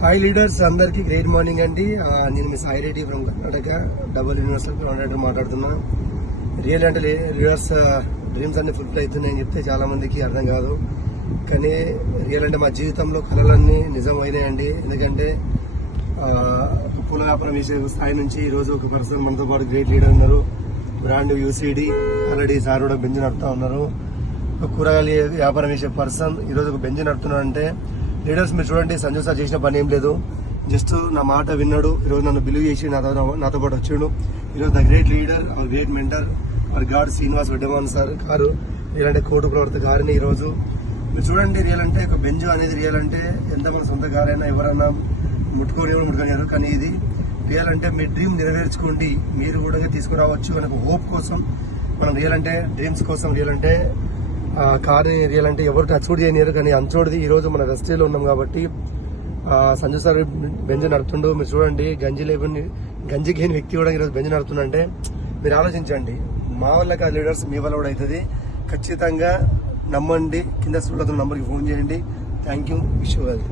Hi leaders, అందరికి great morning అండి. నేను మీ Sai Reddy from Karnataka double universal contractor మాట్లాడుతున్నా. రియల్ అంటే లీడర్స్ డ్రీమ్స్ అన్ని ఫుల్ఫిల్ అవుతున్నాయని చెప్తే చాలా మందికి అర్థం కాదు, కానీ రియల్ అంటే మా జీవితంలో కళలన్నీ నిజం అయినాయండి. ఎందుకంటే పూల వ్యాపారం చేసే స్థాయి నుంచి ఈరోజు ఒక పర్సన్ మనతో పాటు గ్రేట్ లీడర్ ఉన్నారు. బ్రాండ్ యూసీడీ ఆల్రెడీ సార్ కూడా బెంజ్ నడుపుతా ఉన్నారు. కూరగాయలు వ్యాపారం చేసే పర్సన్ ఈరోజు ఒక బెంజ్ నడుపుతున్నారంటే లీడర్స్ మీరు చూడండి, సంజయ్ సార్ చేసిన పని ఏం లేదు. జస్ట్ నా మాట విన్నాడు, ఈరోజు నన్ను బిలీవ్ చేసి నాతో పాటు వచ్చిండు. ఈరోజు the great leader, our great mentor, our god Srinivas వెడ్డమాన్ సార్ గారు రియల్ అంటే కోర్టు ప్రవర్తక గారిని ఈరోజు మీరు చూడండి. రియల్ అంటే ఒక బెంజ్ అనేది రియల్ అంటే ఎంత మన సొంత గారైనా ఎవరన్నా ముట్టుకోనియారు, కానీ ఇది రియల్ అంటే మీ డ్రీమ్ నెరవేర్చుకోండి, మీరు కూడా తీసుకురావచ్చు అనే హోప్ కోసం మనం రియల్ అంటే డ్రీమ్స్ కోసం రియల్ అంటే కార్ రియల్ అంటే ఎవరు టచ్ కూడా చేయనియరు, కానీ అంచోడిది ఈ రోజు మన వెస్టీలో ఉన్నాం కాబట్టి సంజయ్ సార్ బెంజ్ నడుతుండు. మీరు చూడండి, గంజి లేని వ్యక్తి కూడా ఈరోజు బెంజ్ నడుతుందంటే మీరు ఆలోచించండి. మా వల్ల కాదు లీడర్స్, మీ వల్ల కూడా అవుతుంది. ఖచ్చితంగా నమ్మండి. కింద స్కూల్ నంబర్కి ఫోన్ చేయండి. Thank you. Wish you well.